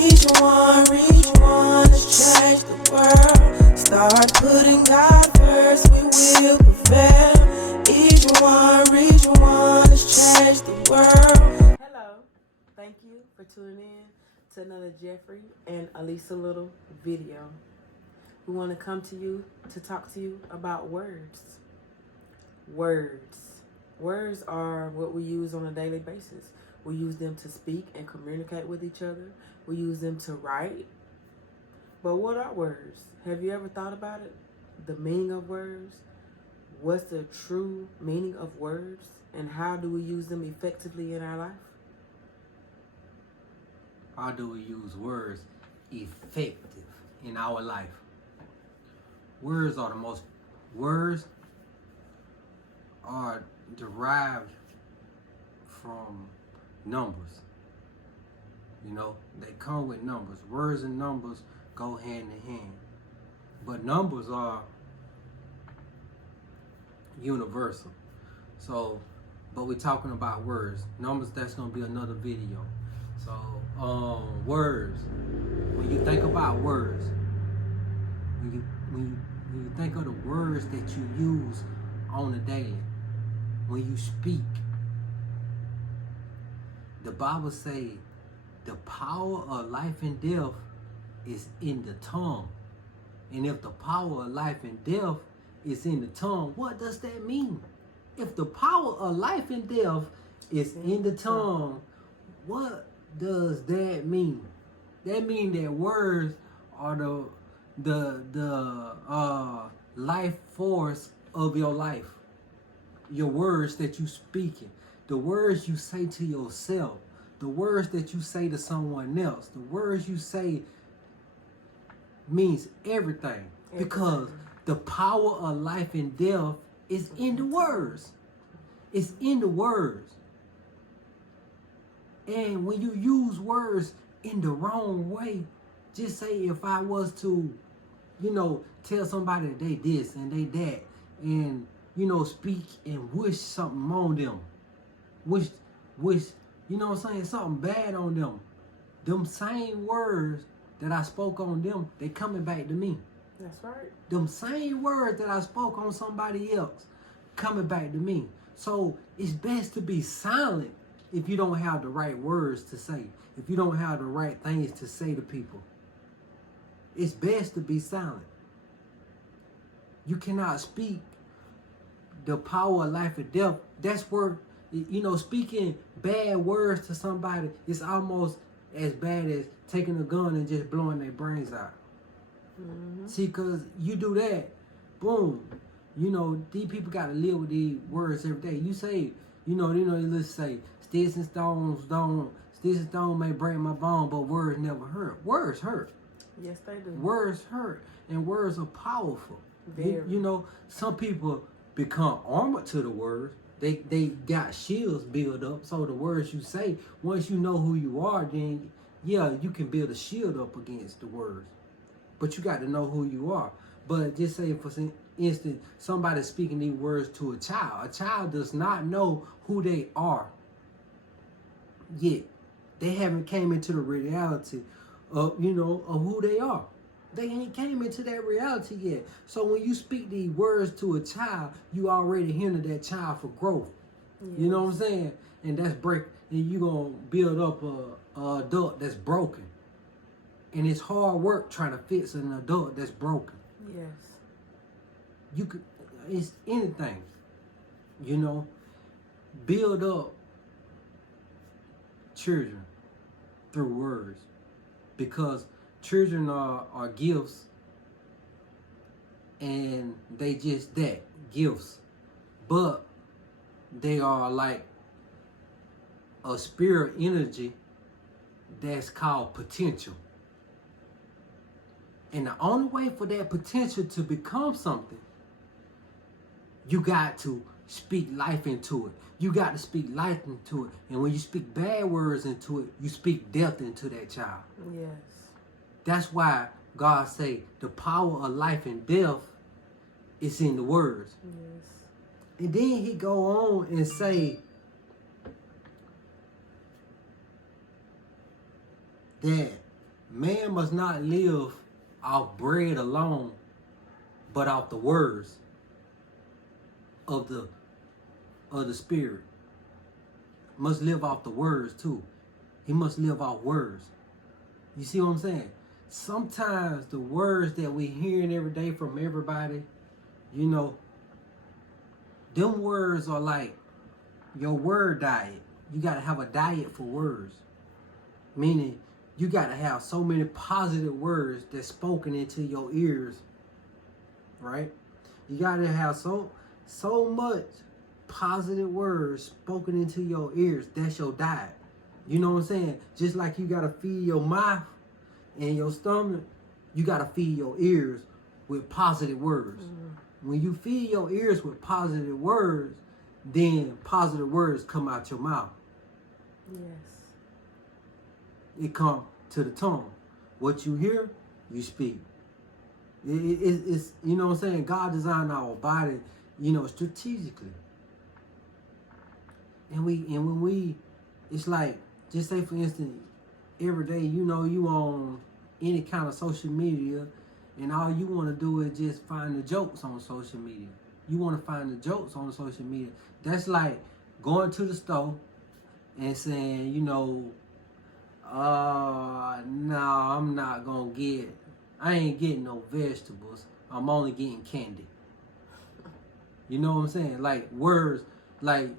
Reach one, let's change the world. Start putting God first, we will prevail. Reach one, let's change the world. Hello, thank you for tuning in to another Jeffrey and Elisa Little video. We want to come to you to talk to you about words. Words are what we use on a daily basis. We use them to speak and communicate with each other. We use them to write. But what are words? Have you ever thought about it? The meaning of words? What's the true meaning of words? And how do we use them effectively in our life? How do we use words effective in our life? Words are derived from numbers. You know, they come with numbers. Words and numbers go hand in hand. But numbers are universal. So, but we're talking about words. Numbers, that's going to be another video. So, words. When you think about words, when you think of the words that you use on a daily, when you speak, the Bible says the power of life and death is in the tongue. And if the power of life and death is in the tongue, what does that mean? If the power of life and death is in the tongue, what does that mean? That means that words are the life force of your life. Your words that you speaking, the words you say to yourself, the words that you say to someone else, the words you say means everything. Because the power of life and death is in the words. It's in the words. And when you use words in the wrong way, just say if I was to, tell somebody that they this and they that, and speak and wish something on them. Wish, something bad on them. Them same words that I spoke on them, they coming back to me. That's right. Them same words that I spoke on somebody else, coming back to me. So it's best to be silent if you don't have the right words to say. If you don't have the right things to say to people. It's best to be silent. You cannot speak the power of life and death. That's where, speaking bad words to somebody is almost as bad as taking a gun and just blowing their brains out. Mm-hmm. See, because you do that, boom, these people got to live with these words every day. You say, let's say, sticks and stones may break my bone, but words never hurt. Words hurt. Yes, they do. Words hurt, and words are powerful. Very. Some people become armored to the words. They got shields built up, so the words you say, once you know who you are, then yeah, you can build a shield up against the words. But you got to know who you are. But just say, for instance, somebody speaking these words to a child. A child does not know who they are yet. They haven't came into the reality of who they are. They ain't came into that reality yet. So when you speak these words to a child, you already hinder that child for growth. Yes. You know what I'm saying? And that's and you gonna build up a adult that's broken. And it's hard work trying to fix an adult that's broken. Yes. It's anything. Build up children through words. Because children are gifts, and they just that, gifts. But they are like a spirit energy that's called potential. And the only way for that potential to become something, you got to speak life into it. You got to speak life into it. And when you speak bad words into it, you speak death into that child. Yes. That's why God say the power of life and death is in the words. Yes. And then he go on and say that Man must not live off bread alone, but off the words of the Spirit. Must live off the words too. He must live off words. You see what I'm saying? Sometimes the words that we hearing every day from everybody, you know, them words are like your word diet. You got to have a diet for words. Meaning, you got to have so many positive words that's spoken into your ears, right? You got to have so much positive words spoken into your ears. That's your diet. You know what I'm saying? Just like you got to feed your mouth and your stomach, you got to feed your ears with positive words. When you feed your ears with positive words, then positive words come out your mouth. Yes. It come to the tongue. What you hear, you speak. It's you know what I'm saying? God designed our body, you know, strategically. And when we, it's like, just say for instance, every day, you know, you on any kind of social media, and all you want to do is just find the jokes on social media. You want to find the jokes on social media. That's like going to the store and saying, you know, no, I'm not gonna I ain't getting no vegetables. I'm only getting candy. You know what I'm saying? Like words, like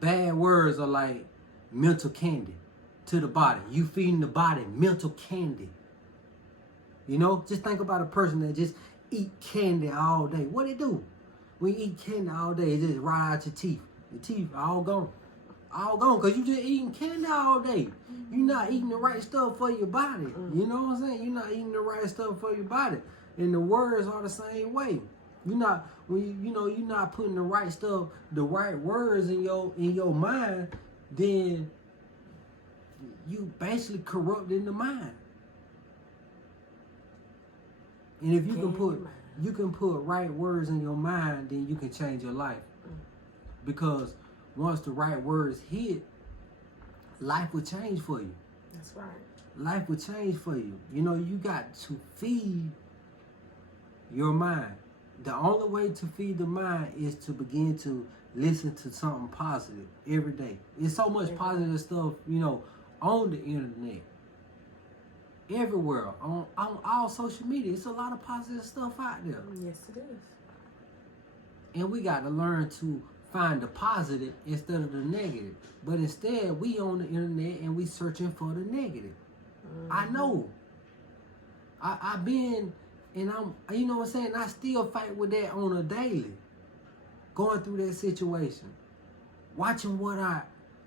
bad words are like mental candy to the body. You feeding the body mental candy. You know, just think about a person that just eat candy all day. What they do? When you eat candy all day, it just rot out your teeth. Your teeth are all gone. All gone, because you just eating candy all day. You're not eating the right stuff for your body. You know what I'm saying? You're not eating the right stuff for your body. And the words are the same way. You're not, you're not putting the right stuff, the right words in your mind, then you basically corrupting the mind. And if you can put right words in your mind, then you can change your life. Because once the right words hit, life will change for you. That's right. Life will change for you. You know, you got to feed your mind. The only way to feed the mind is to begin to listen to something positive every day. There's so much positive stuff, you know, on the internet. Everywhere, on all social media. It's a lot of positive stuff out there. Yes, it is. And we got to learn to find the positive instead of the negative. But instead, we on the internet and we searching for the negative. I know. I've been, and I'm, you know what I'm saying? I still fight with that on a daily. Going through that situation. Watching what I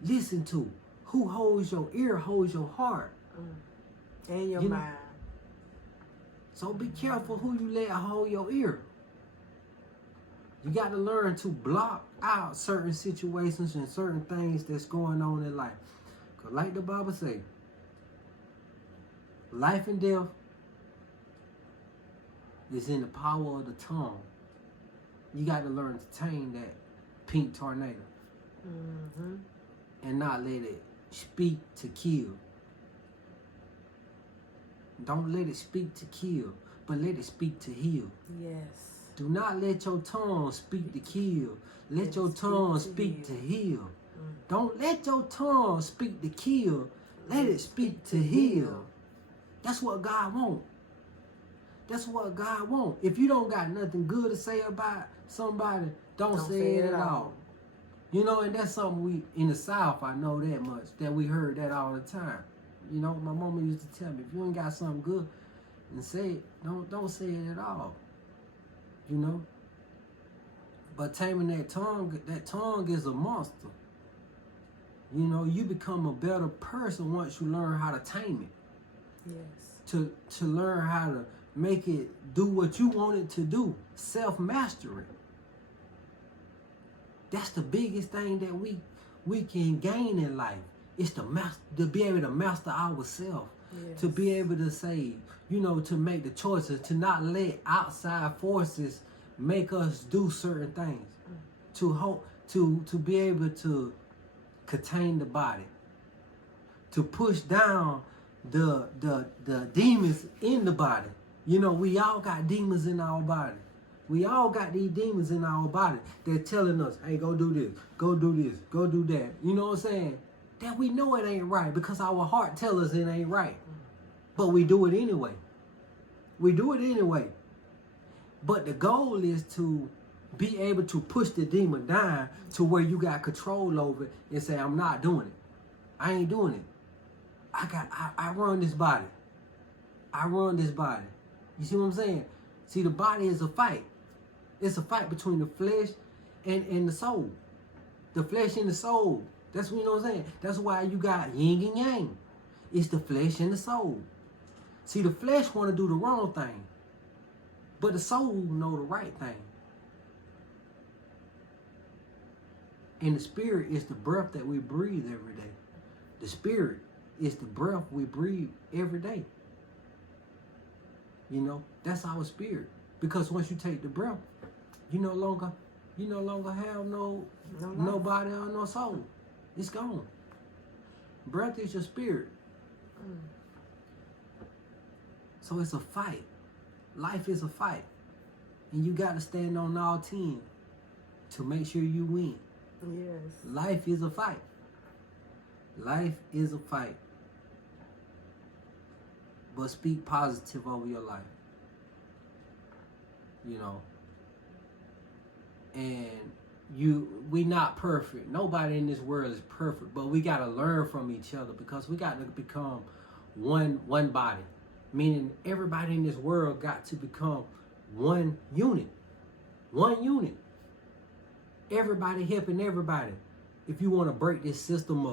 listen to. Who holds your ear holds your heart. And your You know, mind. So be careful who you let hold your ear. You got to learn to block out certain situations and certain things that's going on in life. Because like the Bible say, life and death is in the power of the tongue. You got to learn to tame that pink tornado. And not let it speak to kill. Don't let it speak to kill, but let it speak to heal. Yes. Do not let your tongue speak to kill. Let your tongue speak to heal. Don't let your tongue speak to kill. Let it speak to heal. That's what God wants. That's what God wants. If you don't got nothing good to say about somebody, don't say it at all. You know, and that's something we, in the South, I know that much, that we heard that all the time. You know, my mama used to tell me, if you ain't got something good and say it, don't say it at all. You know? But taming that tongue is a monster. You know, you become a better person once you learn how to tame it. Yes. To learn how to make it do what you want it to do. Self-mastery. That's the biggest thing that we can gain in life. It's to be able to master ourselves. Yes. To be able to say, you know, to make the choices, to not let outside forces make us do certain things. To be able to contain the body. To push down the demons in the body. You know, we all got demons in our body. We all got these demons in our body. They're telling us, hey, go do this, go do this, go do that. You know what I'm saying? That we know it ain't right because our heart tells us it ain't right. But we do it anyway. We do it anyway. But the goal is to be able to push the demon down to where you got control over it and say, I'm not doing it. I ain't doing it. I run this body. I run this body. You see what I'm saying? See, the body is a fight. It's a fight between the flesh and the soul. The flesh and the soul. That's what, you know what I'm saying? That's why you got yin and yang. It's the flesh and the soul. See, the flesh want to do the wrong thing, but the soul know the right thing. And the spirit is the breath that we breathe every day. The spirit is the breath we breathe every day. You know, that's our spirit. Because once you take the breath, you no longer have no body or no soul. It's gone. Breath is your spirit. So it's a fight. Life is a fight. And you got to stand on all 10 to make sure you win. Yes. Life is a fight. Life is a fight. But speak positive over your life. You know. And we not perfect. Nobody in this world is perfect. But we got to learn from each other because we got to become one body. Meaning everybody in this world got to become one unit. One unit. Everybody helping everybody. If you want to break this system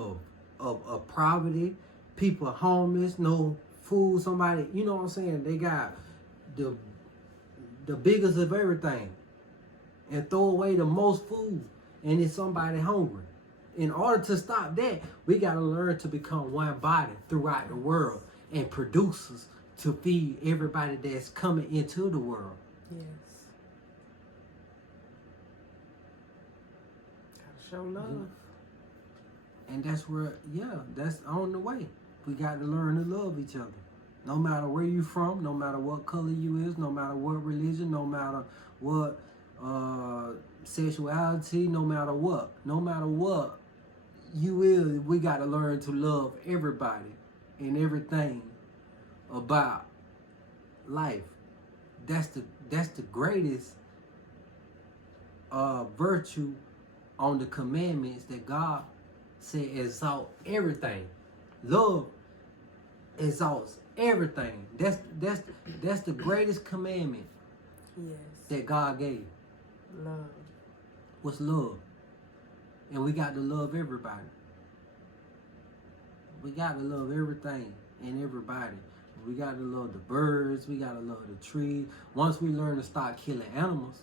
of poverty, people homeless, no food, somebody, you know what I'm saying? They got the biggest of everything and throw away the most food and it's somebody hungry. In order to stop that, we got to learn to become one body throughout the world and producers to feed everybody that's coming into the world. Yes. Gotta show love. And that's where, that's on the way. We got to learn to love each other. No matter where you from, no matter what color you is, no matter what religion, no matter what sexuality, no matter what you is, we got to learn to love everybody and everything about life. That's the greatest virtue on the commandments that God said exalt everything. Love exalts everything. That's the greatest commandment that God gave. Love. What's love? And we got to love everybody. We got to love everything and everybody. We got to love the birds. We got to love the trees. Once we learn to start killing animals,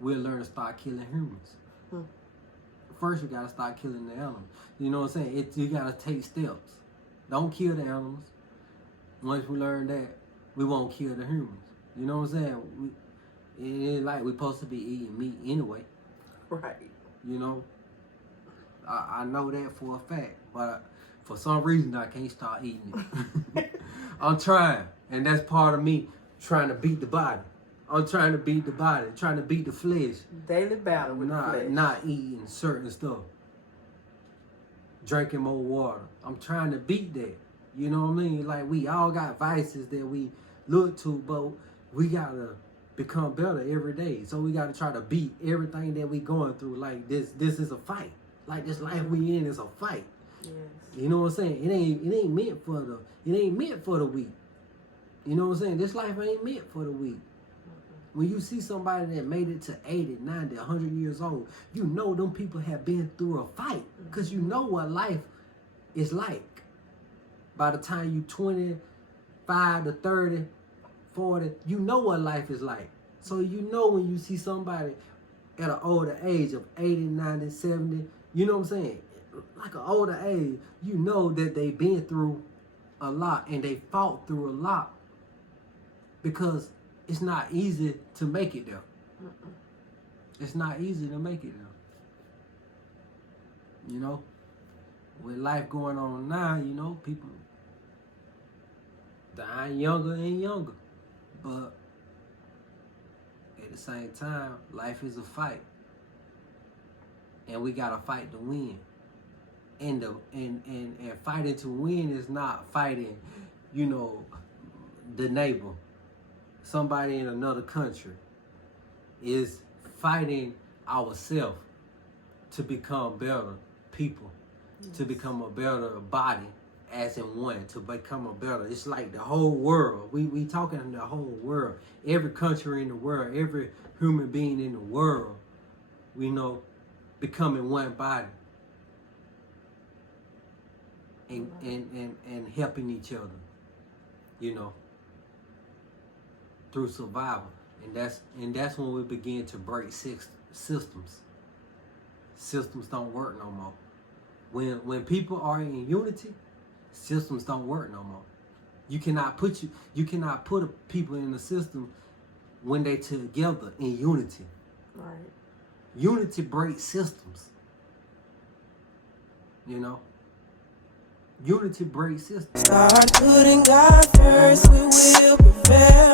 we'll learn to start killing humans. First, you got to start killing the animals. You know what I'm saying? You got to take steps. Don't kill the animals. Once we learn that, we won't kill the humans. You know what I'm saying? It ain't like we're supposed to be eating meat anyway. Right. You know? I know that for a fact. But for some reason, I can't start eating it. I'm trying. And that's part of me trying to beat the body. I'm trying to beat the body, trying to beat the flesh. Daily battle with the flesh. Not eating certain stuff. Drinking more water. I'm trying to beat that. You know what I mean? Like, we all got vices that we look to, but we got to become better every day. So we got to try to beat everything that we going through. Like, this is a fight. Like, this life we in is a fight. Yes. You know what I'm saying? It ain't meant for the weak. You know what I'm saying? This life ain't meant for the weak. When you see somebody that made it to 80, 90, 100 years old, you know them people have been through a fight because you know what life is like. By the time you 25 to 30, 40, you know what life is like. So you know when you see somebody at an older age of 80, 90, 70, you know what I'm saying? Like an older age, you know that they've been through a lot and they fought through a lot because it's not easy to make it there. It's not easy to make it there. You know? With life going on now, you know, people dying younger and younger. But at the same time, life is a fight. And we gotta fight to win. And fighting to win is not fighting, the neighbor, somebody in another country. Is fighting ourselves to become better people, to become a better body as in one, to become a better. It's like the whole world. We talking the whole world. Every country in the world, every human being in the world, becoming one body. And helping each other, through survival. And that's when we begin to break systems. Systems don't work no more. When people are in unity, systems don't work no more. You cannot put people in the system when they together in unity. Right. Unity breaks systems. Unity breaks systems. Start putting God first, we will prevail.